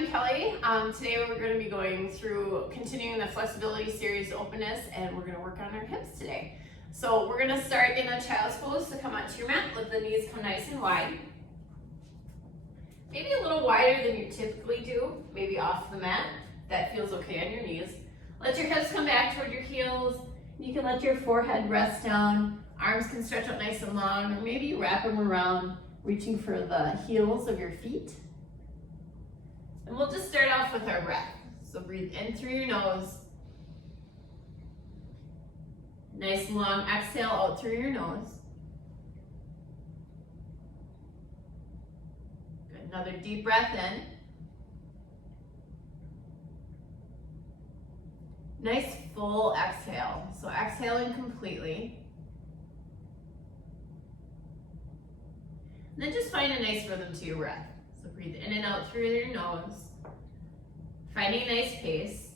I'm Kelly. Today we're going to be going through continuing the flexibility series Openness, and we're going to work on our hips today. So we're going to start in a child's pose. So come onto your mat, let the knees come nice and wide. Maybe a little wider than you typically do, maybe off the mat. That feels okay on your knees. Let your hips come back toward your heels. You can let your forehead rest down. Arms can stretch out nice and long, or maybe you wrap them around, reaching for the heels of your feet. And we'll just start off with our breath. So breathe in through your nose. Nice long exhale out through your nose. Good. Another deep breath in. Nice full exhale. So exhaling completely. And then just find a nice rhythm to your breath. So breathe in and out through your nose. Finding a nice pace.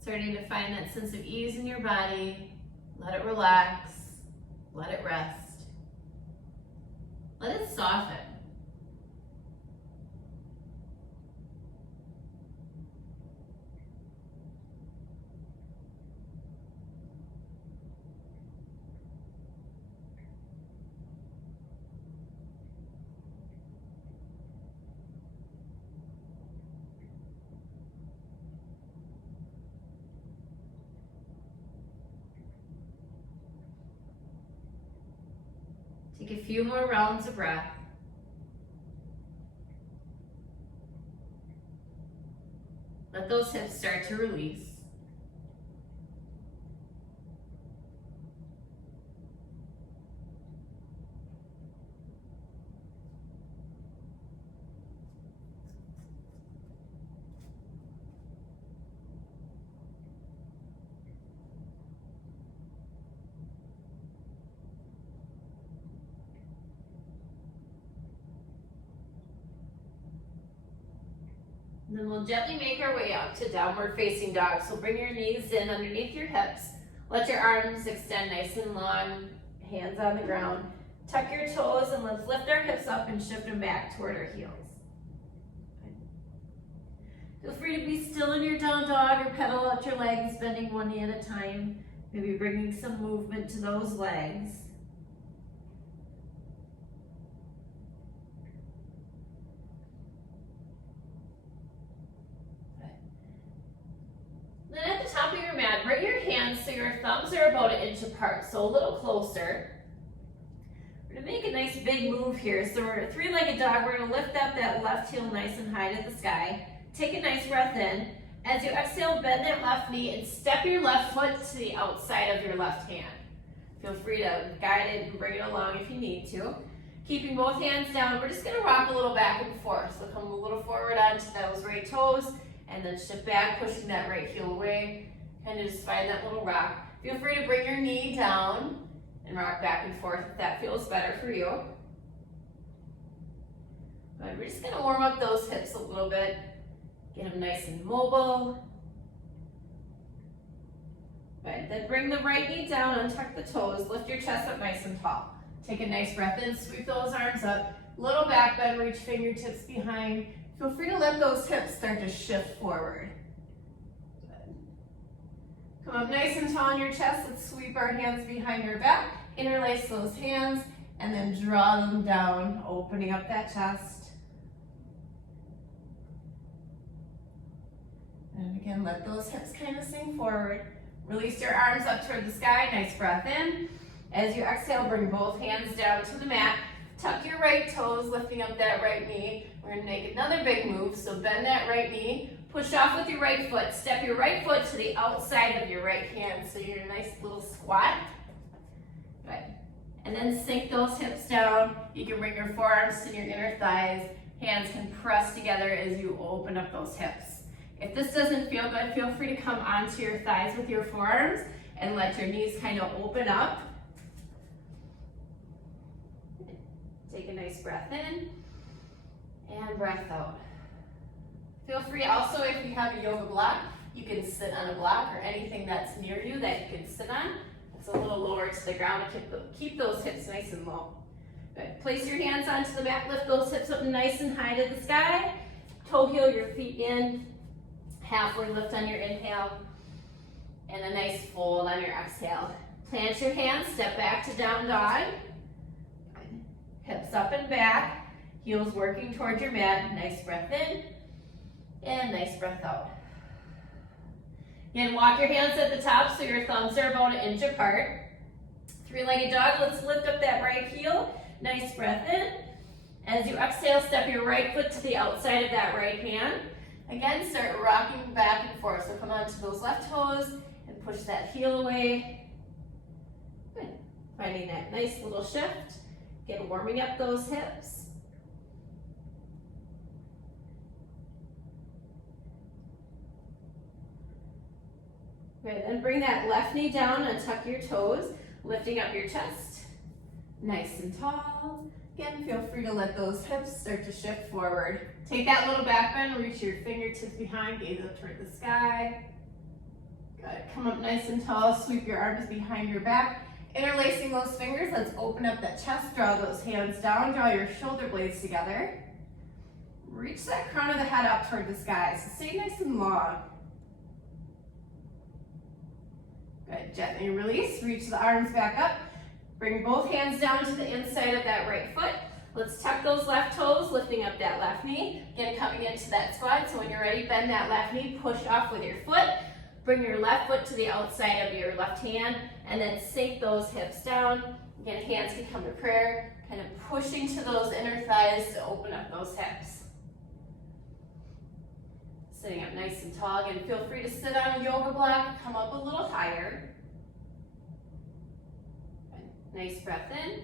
Starting to find that sense of ease in your body. Let it relax. Let it rest. Let it soften. Take a few more rounds of breath. Let those hips start to release. And then we'll gently make our way up to downward facing dog. So bring your knees in underneath your hips. Let your arms extend nice and long, hands on the ground. Tuck your toes and let's lift our hips up and shift them back toward our heels. Feel free to be still in your down dog or pedal out your legs, bending one knee at a time. Maybe bringing some movement to those legs. Then at the top of your mat, bring your hands so your thumbs are about 1 inch apart, so a little closer. We're gonna make a nice big move here. So we're a three-legged dog. We're gonna lift up that left heel nice and high to the sky. Take a nice breath in. As you exhale, bend that left knee and step your left foot to the outside of your left hand. Feel free to guide it and bring it along if you need to. Keeping both hands down, we're just gonna rock a little back and forth. So come a little forward onto those right toes, and then shift back, pushing that right heel away. Kind of just find that little rock. Feel free to bring your knee down and rock back and forth if that feels better for you. But we're just gonna warm up those hips a little bit. Get them nice and mobile. Good. Then bring the right knee down, untuck the toes, lift your chest up nice and tall. Take a nice breath in, sweep those arms up. Little back bend, reach fingertips behind. Feel free to let those hips start to shift forward. Good. Come up nice and tall on your chest. Let's sweep our hands behind your back. Interlace those hands and then draw them down, opening up that chest. And again, let those hips kind of sink forward. Release your arms up toward the sky. Nice breath in. As you exhale, bring both hands down to the mat. Tuck your right toes, lifting up that right knee. We're gonna make another big move, so bend that right knee, push off with your right foot, step your right foot to the outside of your right hand, so you're a nice little squat. Good. And then sink those hips down. You can bring your forearms to your inner thighs. Hands can press together as you open up those hips. If this doesn't feel good, feel free to come onto your thighs with your forearms and let your knees kind of open up. Take a nice breath in and breath out. Feel free also, if you have a yoga block, you can sit on a block or anything that's near you that you can sit on. It's a little lower to the ground to keep those hips nice and low. Good. Place your hands onto the mat, lift those hips up nice and high to the sky. Toe heel your feet in, halfway lift on your inhale, and a nice fold on your exhale. Plant your hands, step back to down dog. Hips up and back, heels working towards your mat. Nice breath in, and nice breath out. Again, walk your hands at the top so your thumbs are about 1 inch apart. Three-legged dog, let's lift up that right heel. Nice breath in. As you exhale, step your right foot to the outside of that right hand. Again, start rocking back and forth. So come onto those left toes and push that heel away. Good. Finding that nice little shift. Again, warming up those hips. Good, then bring that left knee down and tuck your toes, lifting up your chest. Nice and tall. Again, feel free to let those hips start to shift forward. Take that little back bend, reach your fingertips behind, gaze up toward the sky. Good, come up nice and tall, sweep your arms behind your back. Interlacing those fingers, let's open up that chest, draw those hands down, draw your shoulder blades together. Reach that crown of the head up toward the sky, so stay nice and long. Good, gently release, reach the arms back up. Bring both hands down to the inside of that right foot. Let's tuck those left toes, lifting up that left knee. Again, coming into that squat, so when you're ready, bend that left knee, push off with your foot. Bring your left foot to the outside of your left hand, and then sink those hips down. Again, hands can come to prayer, kind of pushing to those inner thighs to open up those hips. Sitting up nice and tall. Again, feel free to sit on a yoga block, come up a little higher. Nice breath in.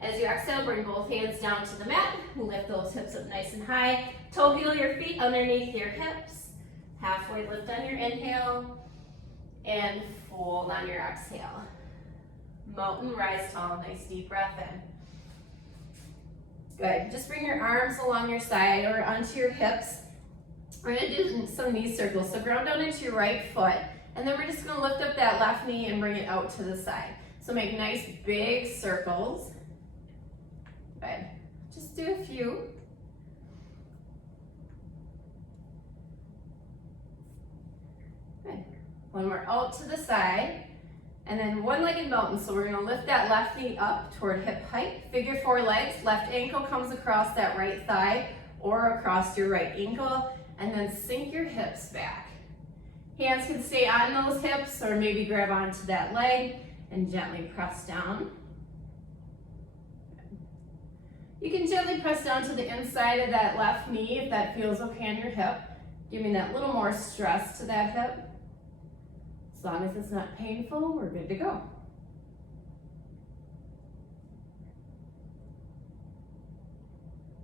As you exhale, bring both hands down to the mat. Lift those hips up nice and high. Toe heel your feet underneath your hips. Halfway lift on your inhale. And fold on your exhale. Mountain rise tall. Nice deep breath in. Good. Just bring your arms along your side or onto your hips. We're going to do some knee circles. So ground down into your right foot. And then we're just going to lift up that left knee and bring it out to the side. So make nice big circles. Good. Just do a few. Good. One more out to the side. And then one-legged mountain. So we're going to lift that left knee up toward hip height. Figure 4 legs. Left ankle comes across that right thigh or across your right ankle. And then sink your hips back. Hands can stay on those hips or maybe grab onto that leg and gently press down. You can gently press down to the inside of that left knee if that feels okay on your hip, giving that little more stress to that hip. As long as it's not painful, we're good to go.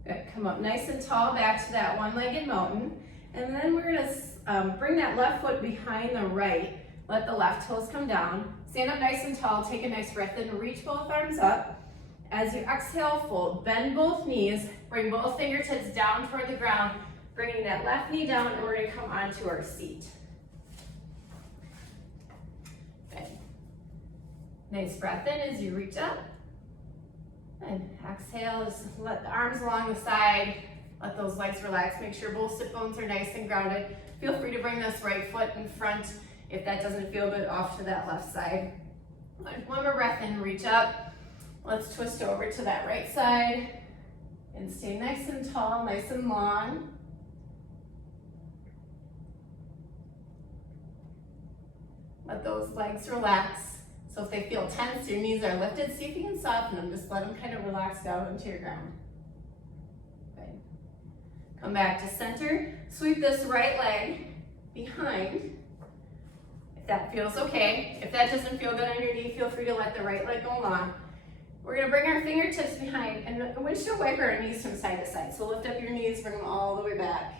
Good, come up nice and tall back to that one-legged mountain. And then we're gonna bring that left foot behind the right. Let the left toes come down. Stand up nice and tall, take a nice breath in, reach both arms up. As you exhale, fold, bend both knees, bring both fingertips down toward the ground, bringing that left knee down, and we're gonna come onto our seat. Good. Nice breath in as you reach up. And exhale, just let the arms along the side, let those legs relax, make sure both sit bones are nice and grounded. Feel free to bring this right foot in front if that doesn't feel good, off to that left side. One more breath in, reach up. Let's twist over to that right side and stay nice and tall, nice and long. Let those legs relax. So if they feel tense, your knees are lifted, see if you can soften them. Just let them kind of relax down into your ground. Good. Come back to center. Sweep this right leg behind. If that feels okay. If that doesn't feel good on your knee, feel free to let the right leg go along. We're gonna bring our fingertips behind and windshield wiper our knees from side to side. So lift up your knees, bring them all the way back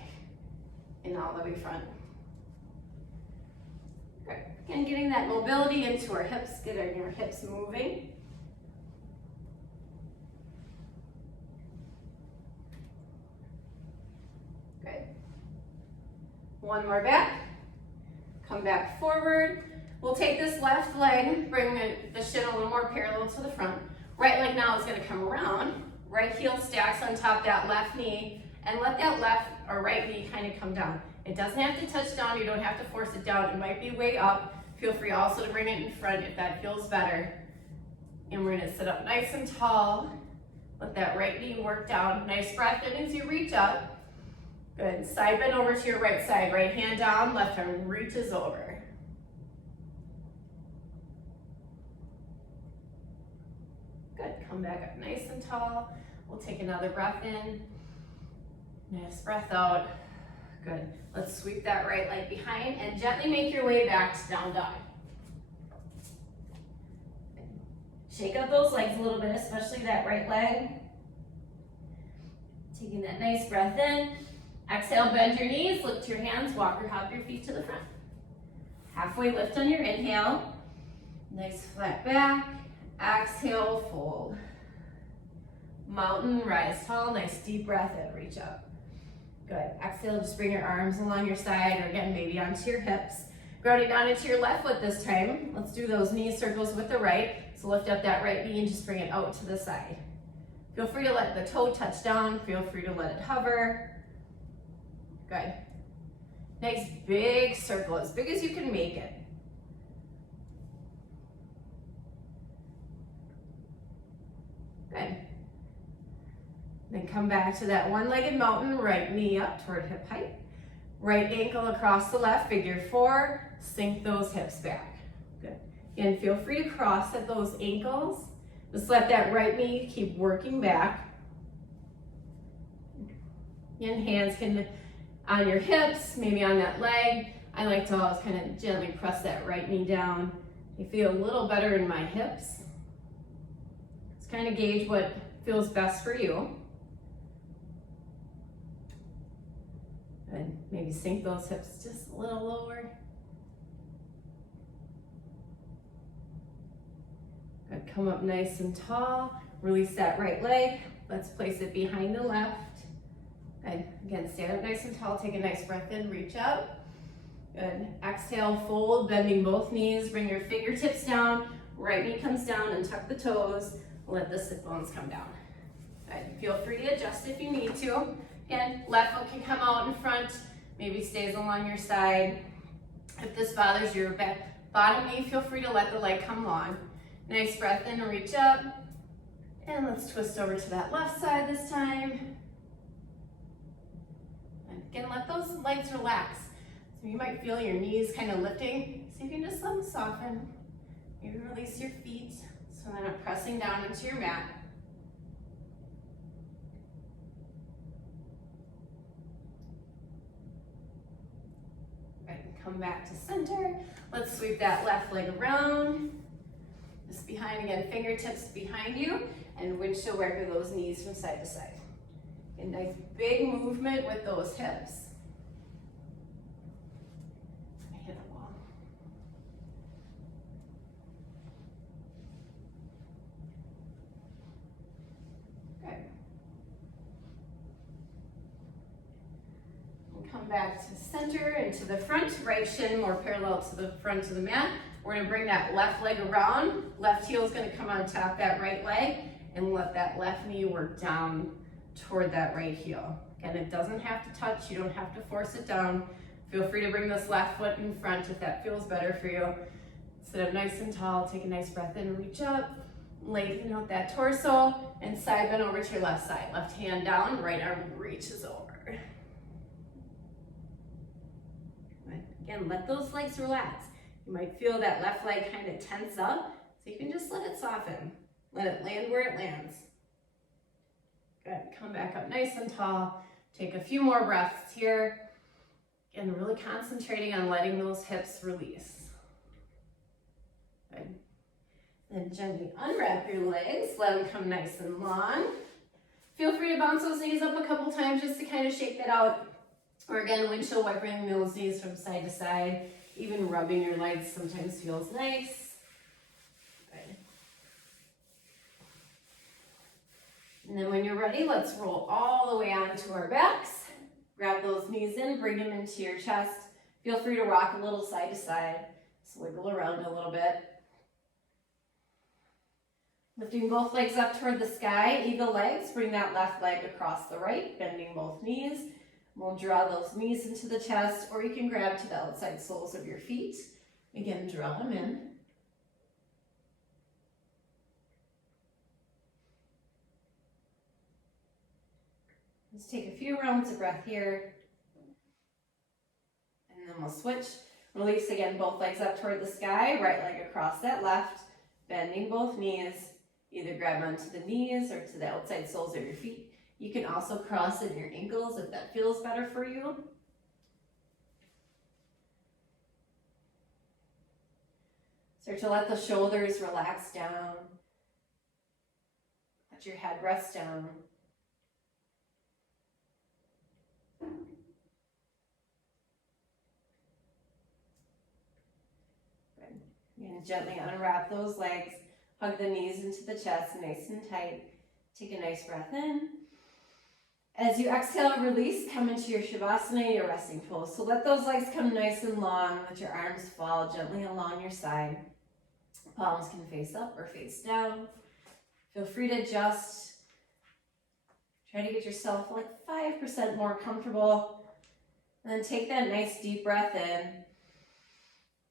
and all the way front. Good. Again, getting that mobility into our hips, getting our hips moving. Good. One more back. Come back forward. We'll take this left leg, bring the shin a little more parallel to the front. Right leg now is gonna come around, right heel stacks on top of that left knee, and let that left or right knee kind of come down. It doesn't have to touch down, you don't have to force it down, it might be way up. Feel free also to bring it in front if that feels better. And we're gonna sit up nice and tall. Let that right knee work down. Nice breath in as you reach up. Good, side bend over to your right side. Right hand down, left arm reaches over. Good, come back up nice and tall. We'll take another breath in. Nice breath out. Good. Let's sweep that right leg behind and gently make your way back to down dog. Shake up those legs a little bit, especially that right leg. Taking that nice breath in. Exhale, bend your knees, lift your hands, walk or hop your feet to the front. Halfway lift on your inhale. Nice flat back. Exhale, fold. Mountain, rise tall, nice deep breath in, reach up. Good, exhale, just bring your arms along your side, or again, maybe onto your hips. Grounding down into your left foot this time. Let's do those knee circles with the right. So lift up that right knee and just bring it out to the side. Feel free to let the toe touch down. Feel free to let it hover. Good. Nice big circle, as big as you can make it. Good. Then come back to that one-legged mountain, right knee up toward hip height. Right ankle across the left, figure four, sink those hips back. Good. Again, feel free to cross at those ankles. Just let that right knee keep working back. And hands can on your hips, maybe on that leg. I like to always kind of gently press that right knee down. I feel a little better in my hips. Just kind of gauge what feels best for you. And maybe sink those hips just a little lower. Good, come up nice and tall. Release that right leg. Let's place it behind the left. Good, again, stand up nice and tall. Take a nice breath in, reach up. Good, exhale, fold, bending both knees. Bring your fingertips down. Right knee comes down and tuck the toes. Let the sit bones come down. Good, feel free to adjust if you need to. Again, left foot can come out in front, maybe stays along your side. If this bothers your back, bottom knee, feel free to let the leg come long. Nice breath in, reach up. And let's twist over to that left side this time. And again, let those legs relax. So you might feel your knees kind of lifting. So you can just let them soften. Maybe release your feet so they're not pressing down into your mat. Come back to center. Let's sweep that left leg around. Just behind again, fingertips behind you, and windshield wiper those knees from side to side. A nice big movement with those hips. I hit a wall. Good. Come back to center and to the front, right shin more parallel to the front of the mat. We're gonna bring that left leg around. Left heel is gonna come on top of that right leg and let that left knee work down toward that right heel. Again, it doesn't have to touch, you don't have to force it down. Feel free to bring this left foot in front if that feels better for you. Sit up nice and tall, take a nice breath in, reach up, lengthen out that torso, and side bend over to your left side. Left hand down, right arm reaches over. Again, let those legs relax. You might feel that left leg kind of tense up, so you can just let it soften. Let it land where it lands. Good, come back up nice and tall. Take a few more breaths here. And really concentrating on letting those hips release. Good. Then gently unwrap your legs, let them come nice and long. Feel free to bounce those knees up a couple times just to kind of shake that out. Or again, windshield wipering those knees from side to side. Even rubbing your legs sometimes feels nice. Good. And then when you're ready, let's roll all the way onto our backs. Grab those knees in, bring them into your chest. Feel free to rock a little side to side. Just wiggle around a little bit. Lifting both legs up toward the sky, eagle legs, bring that left leg across the right, bending both knees. We'll draw those knees into the chest, or you can grab to the outside soles of your feet. Again, draw them in. Let's take a few rounds of breath here. And then we'll switch. Release again, both legs up toward the sky, right leg across that left, bending both knees. Either grab onto the knees or to the outside soles of your feet. You can also cross in your ankles if that feels better for you. Start to let the shoulders relax down. Let your head rest down. Good. You're going to gently unwrap those legs. Hug the knees into the chest, nice and tight. Take a nice breath in. As you exhale, release, come into your Shavasana, your resting pose. So let those legs come nice and long. Let your arms fall gently along your side. Palms can face up or face down. Feel free to adjust. Try to get yourself like 5% more comfortable. And then take that nice deep breath in.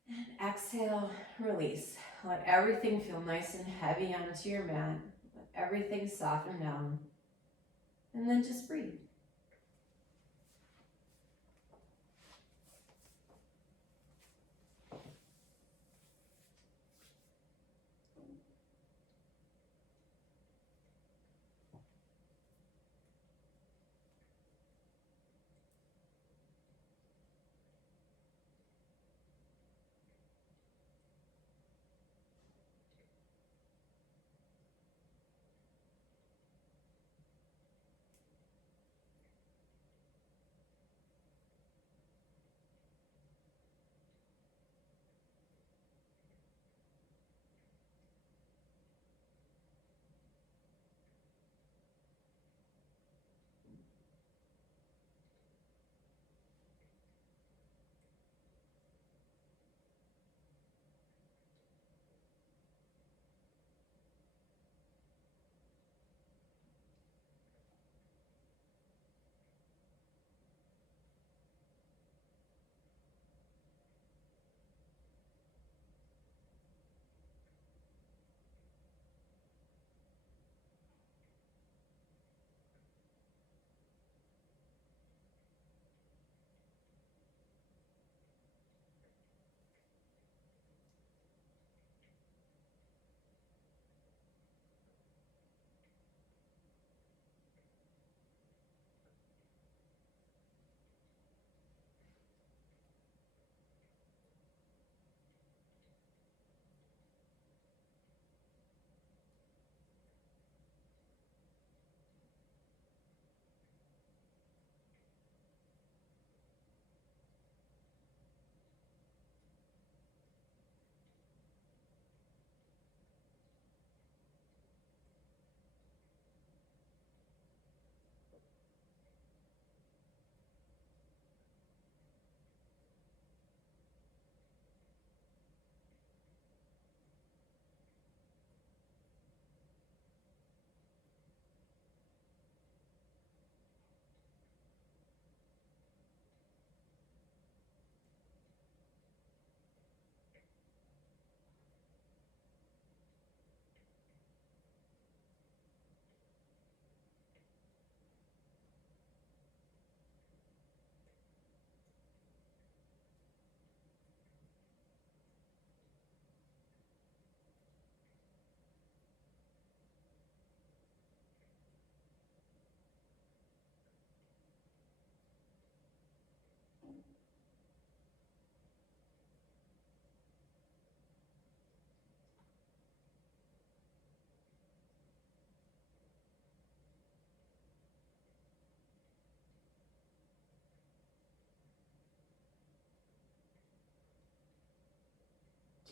And exhale, release. Let everything feel nice and heavy onto your mat. Let everything soften down. And then just breathe.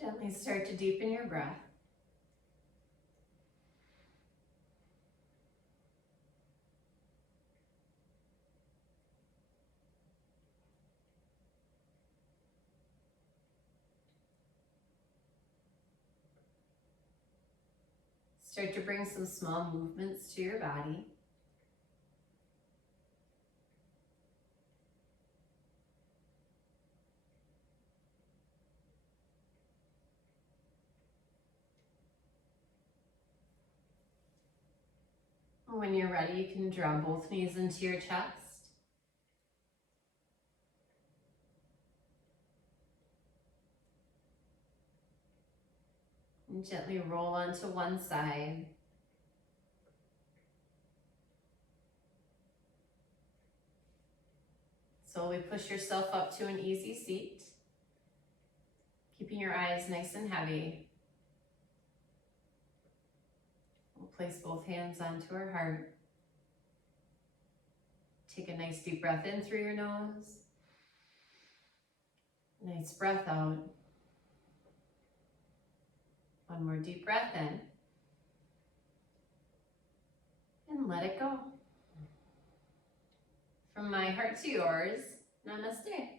Gently start to deepen your breath. Start to bring some small movements to your body. When you're ready, you can draw both knees into your chest. And gently roll onto one side. Slowly push yourself up to an easy seat, keeping your eyes nice and heavy. We'll place both hands onto our heart. Take a nice deep breath in through your nose. Nice breath out. One more deep breath in. And let it go. From my heart to yours, namaste.